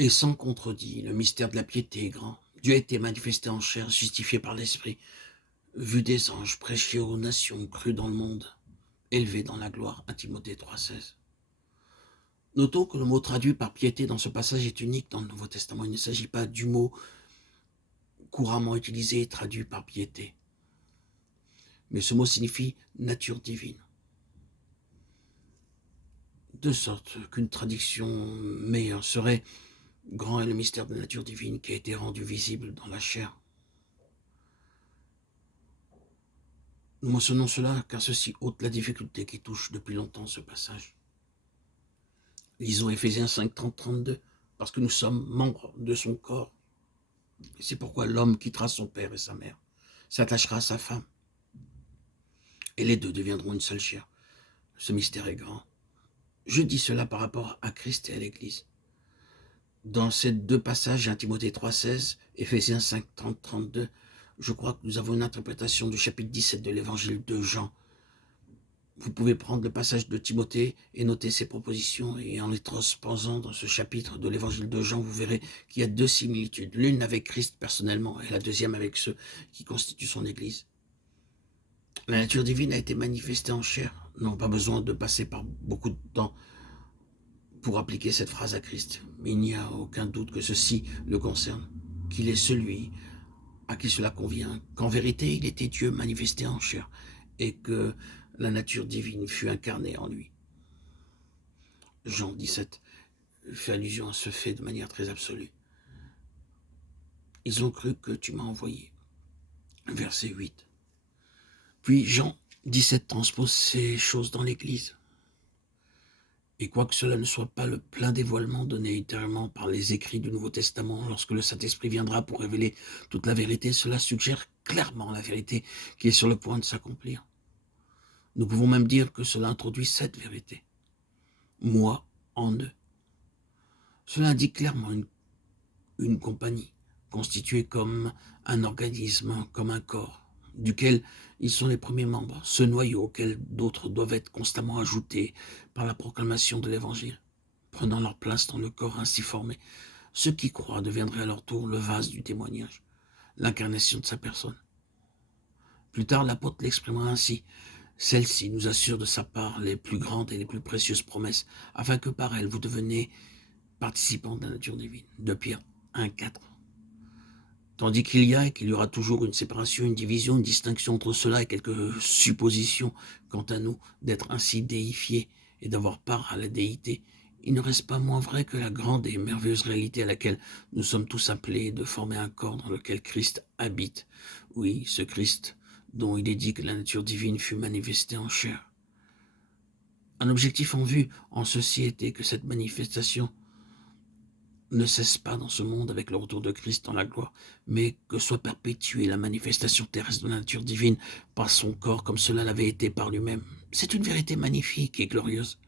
Et sans contredit, le mystère de la piété est grand. Dieu a été manifesté en chair, justifié par l'Esprit, vu des anges, prêché aux nations, cru dans le monde, élevé dans la gloire. 1 Timothée 3,16. Notons que le mot traduit par piété dans ce passage est unique dans le Nouveau Testament. Il ne s'agit pas du mot couramment utilisé et traduit par piété. Mais ce mot signifie nature divine. De sorte qu'une traduction meilleure serait grand est le mystère de la nature divine qui a été rendu visible dans la chair. Nous mentionnons cela car ceci ôte la difficulté qui touche depuis longtemps ce passage. Lisons Éphésiens 5, 30, 32, parce que nous sommes membres de son corps. Et c'est pourquoi l'homme quittera son père et sa mère, s'attachera à sa femme, et les deux deviendront une seule chair. Ce mystère est grand. Je dis cela par rapport à Christ et à l'Église. Dans ces deux passages, 1 Timothée 3,16, Éphésiens 5, 30, 32, je crois que nous avons une interprétation du chapitre 17 de l'évangile de Jean. Vous pouvez prendre le passage de Timothée et noter ses propositions, et en les transposant dans ce chapitre de l'évangile de Jean, vous verrez qu'il y a deux similitudes, l'une avec Christ personnellement et la deuxième avec ceux qui constituent son Église. La nature divine a été manifestée en chair. Nous n'avons pas besoin de passer par beaucoup de temps pour appliquer cette phrase à Christ, mais il n'y a aucun doute que ceci le concerne, qu'il est celui à qui cela convient, qu'en vérité il était Dieu manifesté en chair, et que la nature divine fut incarnée en lui. Jean 17 fait allusion à ce fait de manière très absolue. Ils ont cru que tu m'as envoyé. Verset 8. Puis Jean 17 transpose ces choses dans l'Église. Et quoique cela ne soit pas le plein dévoilement donné ultérieurement par les écrits du Nouveau Testament, lorsque le Saint-Esprit viendra pour révéler toute la vérité, cela suggère clairement la vérité qui est sur le point de s'accomplir. Nous pouvons même dire que cela introduit cette vérité. Moi en eux. Cela indique clairement une compagnie, constituée comme un organisme, comme un corps, duquel ils sont les premiers membres, ce noyau auquel d'autres doivent être constamment ajoutés par la proclamation de l'Évangile, prenant leur place dans le corps ainsi formé. Ceux qui croient deviendraient à leur tour le vase du témoignage, l'incarnation de sa personne. Plus tard, l'apôtre l'exprimera ainsi. Celle-ci nous assure de sa part les plus grandes et les plus précieuses promesses, afin que par elles vous deveniez participants de la nature divine. 2 Pierre 1, 4. Tandis qu'il y a et qu'il y aura toujours une séparation, une division, une distinction entre cela et quelques suppositions quant à nous d'être ainsi déifiés et d'avoir part à la déité, il ne reste pas moins vrai que la grande et merveilleuse réalité à laquelle nous sommes tous appelés de former un corps dans lequel Christ habite. Oui, ce Christ dont il est dit que la nature divine fut manifestée en chair. Un objectif en vue en ceci était que cette manifestation ne cesse pas dans ce monde avec le retour de Christ dans la gloire, mais que soit perpétuée la manifestation terrestre de la nature divine par son corps comme cela l'avait été par lui-même. C'est une vérité magnifique et glorieuse.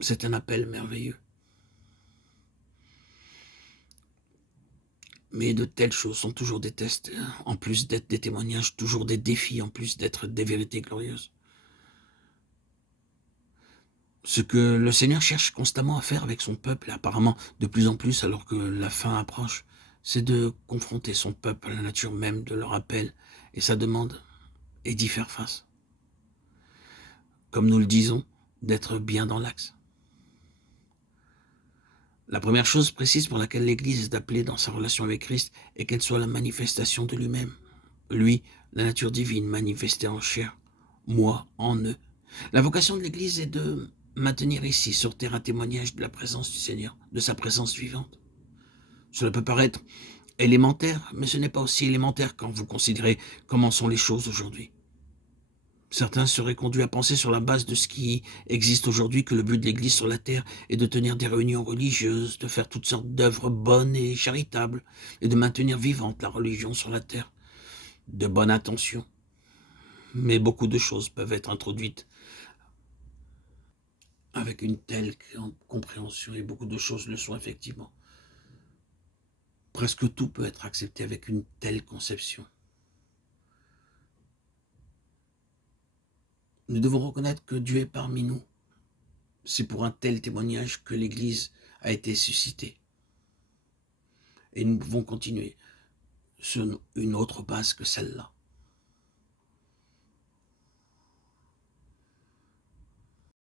C'est un appel merveilleux. Mais de telles choses sont toujours des tests, en plus d'être des témoignages, toujours des défis, en plus d'être des vérités glorieuses. Ce que le Seigneur cherche constamment à faire avec son peuple, et apparemment de plus en plus alors que la fin approche, c'est de confronter son peuple à la nature même de leur appel et sa demande, et d'y faire face. Comme nous le disons, d'être bien dans l'axe. La première chose précise pour laquelle l'Église est appelée dans sa relation avec Christ est qu'elle soit la manifestation de lui-même. Lui, la nature divine manifestée en chair, moi en eux. La vocation de l'Église est de maintenir ici sur terre un témoignage de la présence du Seigneur, de sa présence vivante. Cela peut paraître élémentaire, mais ce n'est pas aussi élémentaire quand vous considérez comment sont les choses aujourd'hui. Certains seraient conduits à penser sur la base de ce qui existe aujourd'hui que le but de l'Église sur la terre est de tenir des réunions religieuses, de faire toutes sortes d'œuvres bonnes et charitables, et de maintenir vivante la religion sur la terre. De bonnes intentions. Mais beaucoup de choses peuvent être introduites avec une telle compréhension, et beaucoup de choses le sont effectivement. Presque tout peut être accepté avec une telle conception. Nous devons reconnaître que Dieu est parmi nous. C'est pour un tel témoignage que l'Église a été suscitée. Et nous pouvons continuer sur une autre base que celle-là.